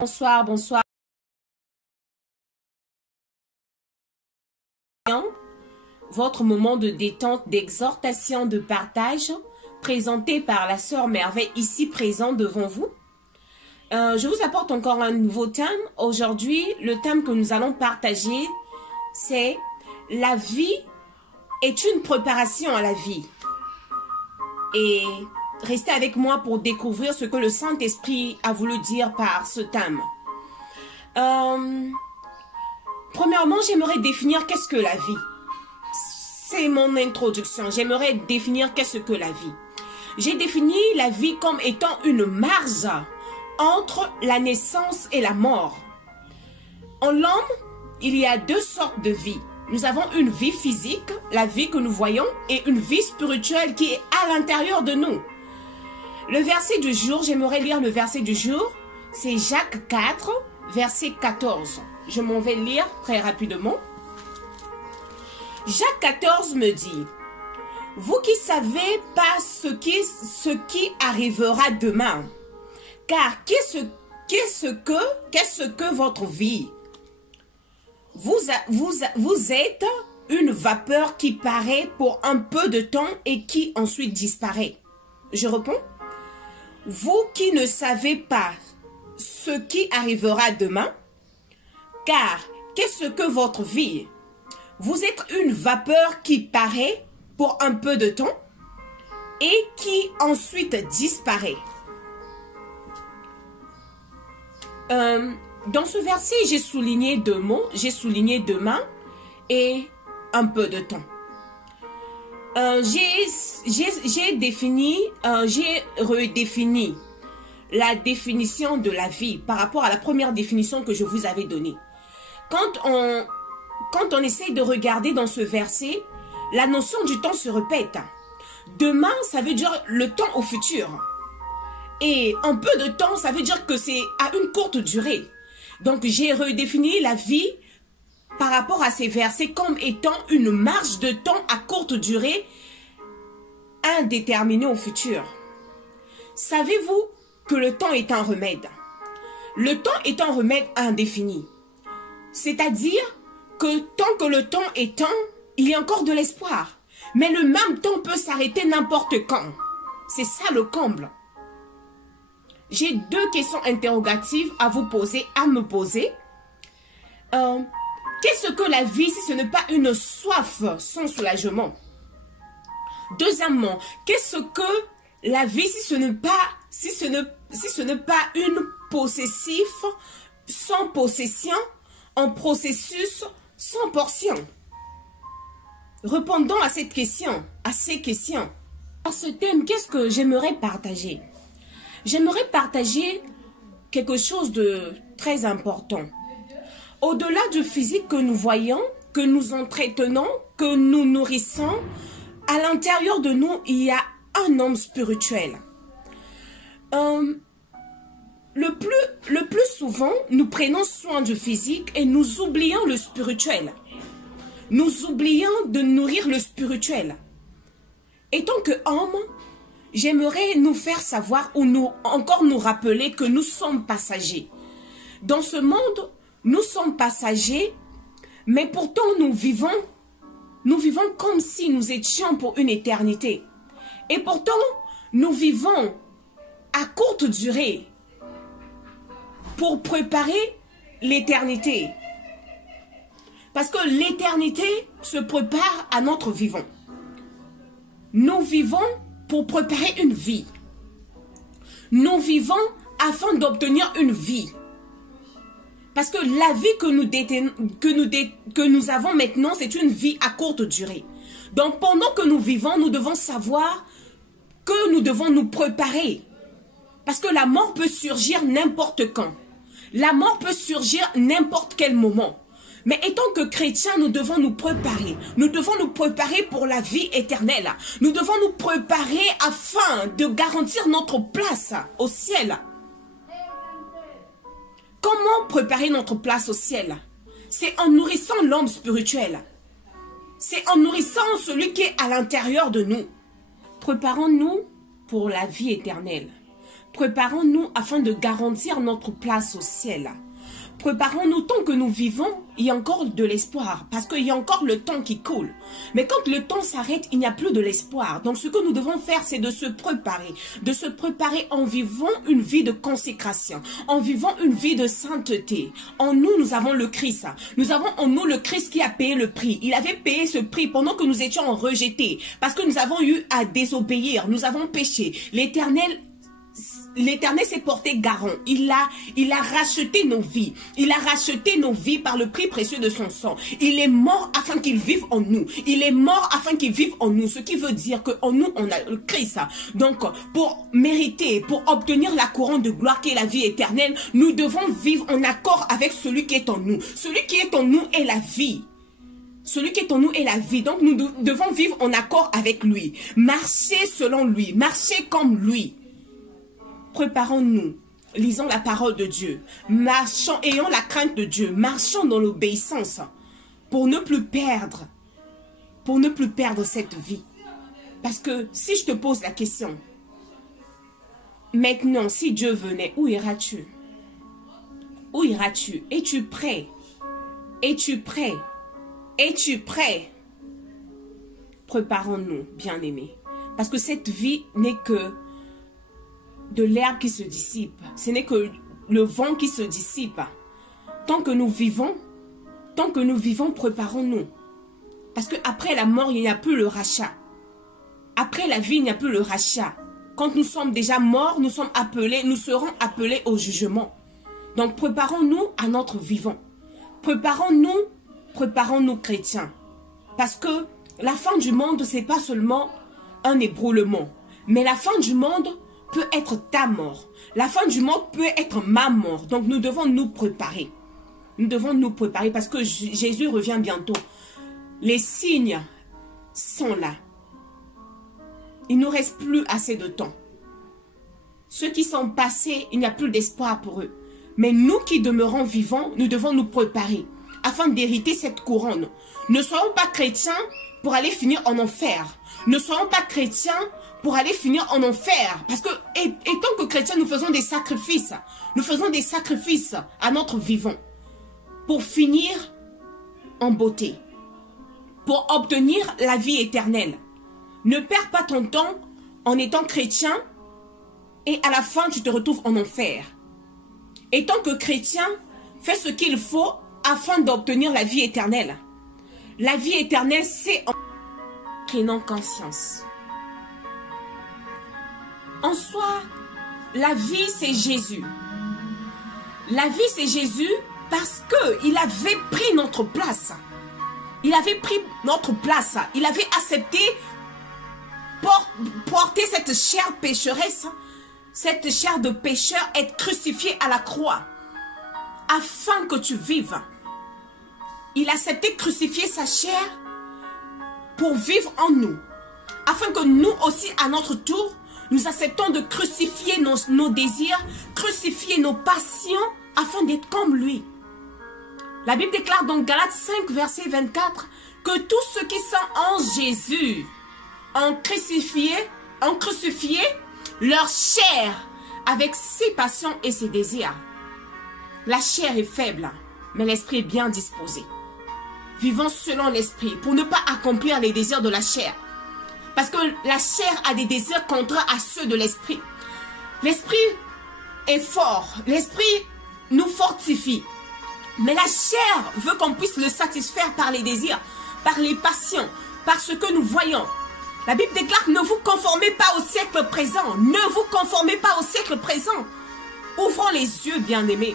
Bonsoir, bonsoir. Votre moment de détente, d'exhortation, de partage, présenté par la sœur Merveille ici présente devant vous. Je vous apporte encore un nouveau thème. Aujourd'hui, le thème que nous allons partager, c'est « La vie est une préparation à la vie ». Et restez avec moi pour découvrir ce que le Saint-Esprit a voulu dire par ce thème. Premièrement, j'aimerais définir qu'est-ce que la vie. C'est mon introduction. J'aimerais définir qu'est-ce que la vie. J'ai défini la vie comme étant une marge entre la naissance et la mort. En l'homme, il y a deux sortes de vie. Nous avons une vie physique, la vie que nous voyons, et une vie spirituelle qui est à l'intérieur de nous. Le verset du jour, j'aimerais lire le verset du jour, c'est Jacques 4, verset 14. Je m'en vais lire très rapidement. Jacques 14 me dit, « Vous qui savez pas ce qui arrivera demain, car qu'est-ce que votre vie? Vous êtes une vapeur qui paraît pour un peu de temps et qui ensuite disparaît. » Je réponds, « Vous qui ne savez pas ce qui arrivera demain, car qu'est-ce que votre vie? Vous êtes une vapeur qui paraît pour un peu de temps et qui ensuite disparaît. » Dans ce verset, j'ai souligné deux mots. J'ai souligné demain et un peu de temps. J'ai redéfini la définition de la vie par rapport à la première définition que je vous avais donnée. Quand on essaye de regarder dans ce verset, la notion du temps se répète. Demain, ça veut dire le temps au futur. Et un peu de temps, ça veut dire que c'est à une courte durée. Donc, j'ai redéfini la vie par rapport à ces versets comme étant une marge de temps à courte durée indéterminée au futur. Savez-vous que le temps est un remède? Le temps est un remède indéfini. C'est-à-dire que tant que le temps est temps, il y a encore de l'espoir. Mais le même temps peut s'arrêter n'importe quand. C'est ça le comble. J'ai deux questions interrogatives à vous poser, à me poser. Qu'est-ce que la vie si ce n'est pas une soif sans soulagement? Deuxièmement, qu'est-ce que la vie si ce n'est pas une possessif sans possession, un processus sans portion? Répondons à cette question, à ces questions. Par ce thème, qu'est-ce que j'aimerais partager? J'aimerais partager quelque chose de très important. Au-delà du physique que nous voyons, que nous entretenons, que nous nourrissons, à l'intérieur de nous, il y a un homme spirituel. Le plus souvent, nous prenons soin du physique et nous oublions le spirituel. Nous oublions de nourrir le spirituel. Et tant qu'homme, j'aimerais nous faire savoir ou encore nous rappeler que nous sommes passagers. Dans ce monde, nous sommes passagers, mais pourtant nous vivons comme si nous étions pour une éternité. Et pourtant, nous vivons à courte durée pour préparer l'éternité. Parce que l'éternité se prépare à notre vivant. Nous vivons pour préparer une vie. Nous vivons afin d'obtenir une vie. Parce que la vie que nous avons maintenant, c'est une vie à courte durée. Donc pendant que nous vivons, nous devons savoir que nous devons nous préparer. Parce que la mort peut surgir n'importe quand. La mort peut surgir n'importe quel moment. Mais étant que chrétiens, nous devons nous préparer. Nous devons nous préparer pour la vie éternelle. Nous devons nous préparer afin de garantir notre place au ciel. Comment préparer notre place au ciel? C'est en nourrissant l'homme spirituel. C'est en nourrissant celui qui est à l'intérieur de nous. Préparons-nous pour la vie éternelle. Préparons-nous afin de garantir notre place au ciel. Préparons-nous tant que nous vivons, il y a encore de l'espoir, parce qu'il y a encore le temps qui coule. Mais quand le temps s'arrête, il n'y a plus de l'espoir. Donc ce que nous devons faire, c'est de se préparer en vivant une vie de consécration, en vivant une vie de sainteté. En nous, nous avons le Christ. Nous avons en nous le Christ qui a payé le prix. Il avait payé ce prix pendant que nous étions rejetés, parce que nous avons eu à désobéir, nous avons péché. L'Éternel s'est porté garant. Il a racheté nos vies. Il a racheté nos vies par le prix précieux de son sang. Il est mort afin qu'il vive en nous. Il est mort afin qu'il vive en nous. Ce qui veut dire qu'en nous, on a le Christ. Donc, pour mériter, pour obtenir la couronne de gloire qui est la vie éternelle, nous devons vivre en accord avec celui qui est en nous. Celui qui est en nous est la vie. Celui qui est en nous est la vie. Donc, nous devons vivre en accord avec lui. Marcher selon lui. Marcher comme lui. Préparons-nous, lisons la parole de Dieu, marchons, ayons la crainte de Dieu, marchons dans l'obéissance pour ne plus perdre cette vie. Parce que si je te pose la question, maintenant, si Dieu venait, où iras-tu? Où iras-tu? Es-tu prêt? Es-tu prêt? Es-tu prêt? Préparons-nous, bien-aimés, parce que cette vie n'est que de l'herbe qui se dissipe. Ce n'est que le vent qui se dissipe. Tant que nous vivons, préparons-nous. Parce qu'après la mort, il n'y a plus le rachat. Après la vie, il n'y a plus le rachat. Quand nous sommes déjà morts, nous serons appelés au jugement. Donc préparons-nous à notre vivant. Préparons-nous chrétiens. Parce que la fin du monde, ce n'est pas seulement un ébroulement. Mais la fin du monde peut être ta mort. La fin du monde peut être ma mort. Donc nous devons nous préparer. Nous devons nous préparer parce que Jésus revient bientôt. Les signes sont là. Il ne nous reste plus assez de temps. Ceux qui sont passés, il n'y a plus d'espoir pour eux. Mais nous qui demeurons vivants, nous devons nous préparer afin d'hériter cette couronne. Ne soyons pas chrétiens pour aller finir en enfer. Ne soyons pas chrétiens pour aller finir en enfer. Parce que, étant que chrétiens, nous faisons des sacrifices. Nous faisons des sacrifices à notre vivant. Pour finir en beauté. Pour obtenir la vie éternelle. Ne perds pas ton temps en étant chrétien et à la fin, tu te retrouves en enfer. Étant que chrétien, fais ce qu'il faut afin d'obtenir la vie éternelle. La vie éternelle, c'est en prenant conscience. En soi, la vie, c'est Jésus. La vie, c'est Jésus parce qu'il avait pris notre place. Il avait pris notre place. Il avait accepté porter cette chair pécheresse, cette chair de pécheur, être crucifié à la croix, afin que tu vives. Il a accepté crucifier sa chair pour vivre en nous, afin que nous aussi, à notre tour, nous acceptons de crucifier nos désirs, crucifier nos passions, afin d'être comme lui. La Bible déclare dans Galates 5, verset 24, que tous ceux qui sont en Jésus ont crucifié leur chair avec ses passions et ses désirs. La chair est faible, mais l'esprit est bien disposé. Vivons selon l'esprit pour ne pas accomplir les désirs de la chair. Parce que la chair a des désirs contraires à ceux de l'esprit. L'esprit est fort. L'esprit nous fortifie. Mais la chair veut qu'on puisse le satisfaire par les désirs, par les passions, par ce que nous voyons. La Bible déclare, ne vous conformez pas au siècle présent. Ne vous conformez pas au siècle présent. Ouvrons les yeux, bien-aimés.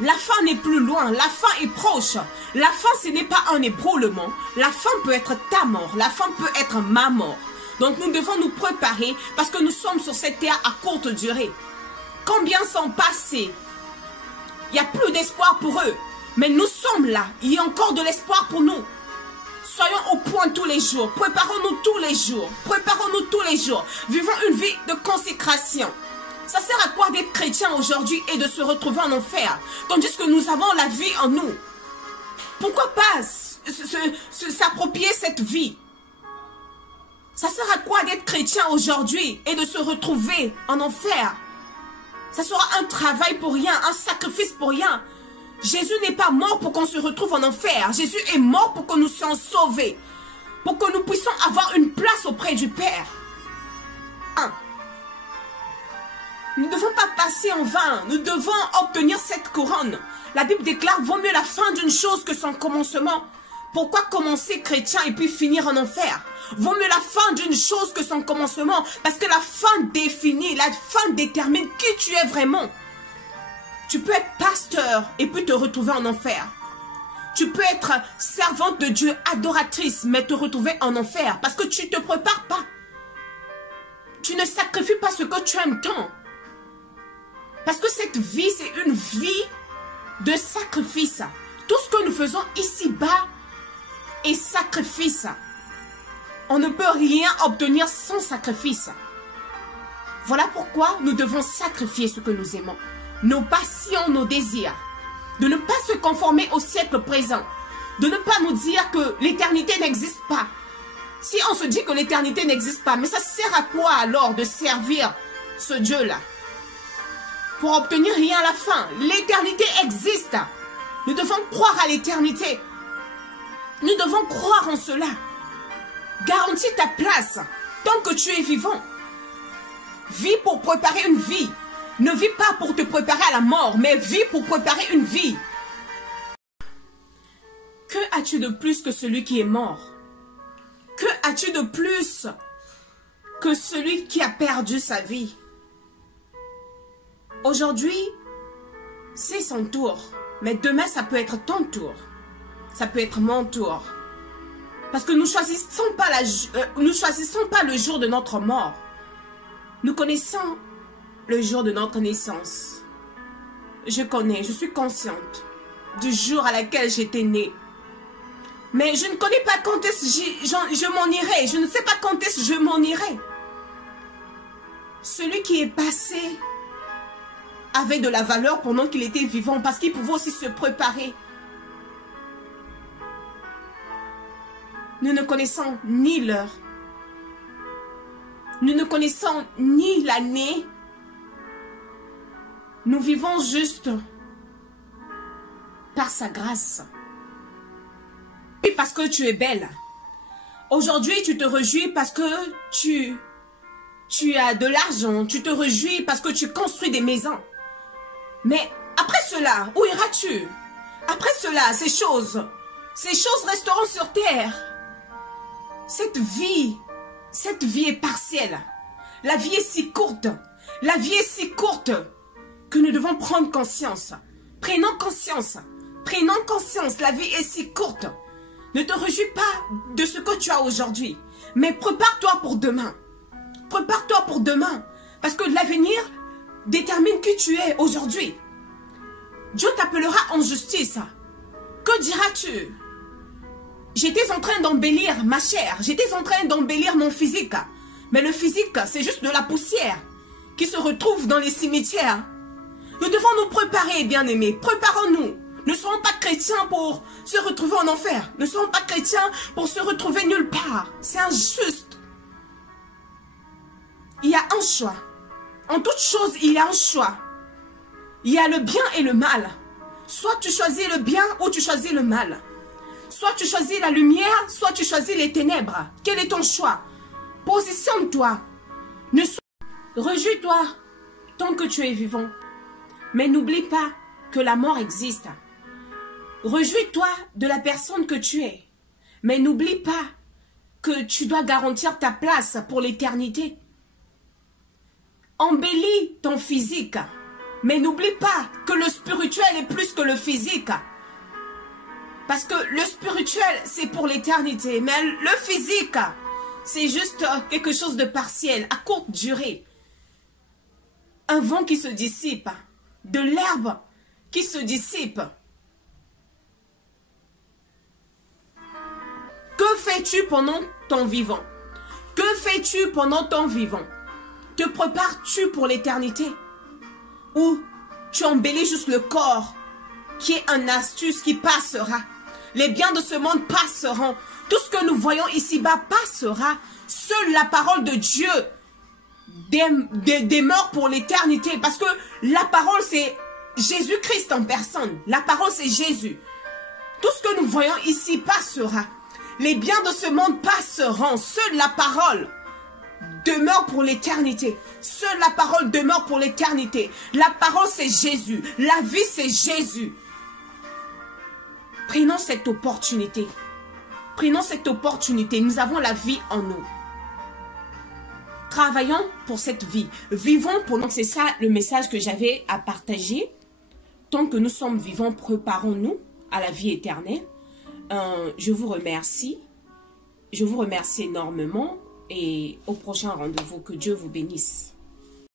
La fin n'est plus loin, la fin est proche. La fin, ce n'est pas un ébroulement. La fin peut être ta mort, la fin peut être ma mort. Donc nous devons nous préparer parce que nous sommes sur cette terre à courte durée. Combien sont passés? Il n'y a plus d'espoir pour eux. Mais nous sommes là, il y a encore de l'espoir pour nous. Soyons au point tous les jours, préparons-nous tous les jours. Préparons-nous tous les jours. Vivons une vie de consécration. Ça sert à quoi d'être chrétien aujourd'hui et de se retrouver en enfer, tandis que nous avons la vie en nous? Pourquoi pas s'approprier cette vie? Ça sert à quoi d'être chrétien aujourd'hui et de se retrouver en enfer? Ça sera un travail pour rien, un sacrifice pour rien. Jésus n'est pas mort pour qu'on se retrouve en enfer. Jésus est mort pour que nous soyons sauvés. Pour que nous puissions avoir une place auprès du Père. Nous ne devons pas passer en vain. Nous devons obtenir cette couronne. La Bible déclare, vaut mieux la fin d'une chose que son commencement. Pourquoi commencer chrétien et puis finir en enfer? Vaut mieux la fin d'une chose que son commencement. Parce que la fin définit, la fin détermine qui tu es vraiment. Tu peux être pasteur et puis te retrouver en enfer. Tu peux être servante de Dieu, adoratrice, mais te retrouver en enfer. Parce que tu ne te prépares pas. Tu ne sacrifies pas ce que tu aimes tant. Parce que cette vie, c'est une vie de sacrifice. Tout ce que nous faisons ici-bas est sacrifice. On ne peut rien obtenir sans sacrifice. Voilà pourquoi nous devons sacrifier ce que nous aimons. Nos passions, nos désirs. De ne pas se conformer au siècle présent. De ne pas nous dire que l'éternité n'existe pas. Si on se dit que l'éternité n'existe pas, mais ça sert à quoi alors de servir ce Dieu-là? Pour obtenir rien à la fin. L'éternité existe. Nous devons croire à l'éternité. Nous devons croire en cela. Garantis ta place tant que tu es vivant. Vis pour préparer une vie. Ne vis pas pour te préparer à la mort, mais vis pour préparer une vie. Que as-tu de plus que celui qui est mort? Que as-tu de plus que celui qui a perdu sa vie? Aujourd'hui, c'est son tour. Mais demain, ça peut être ton tour. Ça peut être mon tour. Parce que nous choisissons pas le jour de notre mort. Nous connaissons le jour de notre naissance. Je connais, je suis consciente du jour à laquelle j'étais née. Mais je ne connais pas quand est-ce que je m'en irai. Je ne sais pas quand est-ce que je m'en irai. Celui qui est passé avait de la valeur pendant qu'il était vivant parce qu'il pouvait aussi se préparer. Nous ne connaissons ni l'heure. Nous ne connaissons ni l'année. Nous vivons juste par sa grâce. Et parce que tu es belle. Aujourd'hui, tu te réjouis parce que tu as de l'argent. Tu te réjouis parce que tu construis des maisons. Mais après cela, où iras-tu? Après cela, ces choses resteront sur terre. Cette vie est partielle. La vie est si courte. La vie est si courte que nous devons prendre conscience. Prenons conscience. Prenons conscience. La vie est si courte. Ne te réjouis pas de ce que tu as aujourd'hui. Mais prépare-toi pour demain. Prépare-toi pour demain. Parce que l'avenir détermine qui tu es aujourd'hui. Dieu t'appellera en justice. Que diras-tu? J'étais en train d'embellir ma chair. J'étais en train d'embellir mon physique. Mais le physique, c'est juste de la poussière qui se retrouve dans les cimetières. Nous devons nous préparer, bien-aimés. Préparons-nous. Ne serons pas chrétiens pour se retrouver en enfer. Ne serons pas chrétiens pour se retrouver nulle part. C'est injuste. Il y a un choix. En toute chose, il y a un choix. Il y a le bien et le mal. Soit tu choisis le bien ou tu choisis le mal. Soit tu choisis la lumière, soit tu choisis les ténèbres. Quel est ton choix? Positionne-toi. Réjouis-toi tant que tu es vivant. Mais n'oublie pas que la mort existe. Réjouis-toi de la personne que tu es. Mais n'oublie pas que tu dois garantir ta place pour l'éternité. Embellis ton physique. Mais n'oublie pas que le spirituel est plus que le physique. Parce que le spirituel, c'est pour l'éternité. Mais le physique, c'est juste quelque chose de partiel, à courte durée. Un vent qui se dissipe. De l'herbe qui se dissipe. Que fais-tu pendant ton vivant? Que fais-tu pendant ton vivant? Te prépares-tu pour l'éternité? Ou tu embellis juste le corps qui est une astuce qui passera? Les biens de ce monde passeront. Tout ce que nous voyons ici-bas passera. Seule la parole de Dieu demeure pour l'éternité. Parce que la parole, c'est Jésus-Christ en personne. La parole, c'est Jésus. Tout ce que nous voyons ici passera. Les biens de ce monde passeront. Seule la parole demeure pour l'éternité. Seule la parole demeure pour l'éternité. La parole, c'est Jésus. La vie, c'est Jésus. Prenons cette opportunité. Prenons cette opportunité. Nous avons la vie en nous. Travaillons pour cette vie. Vivons pour nous. C'est ça le message que j'avais à partager. Tant que nous sommes vivants, préparons-nous à la vie éternelle. Je vous remercie. Je vous remercie énormément. Et au prochain rendez-vous. Que Dieu vous bénisse.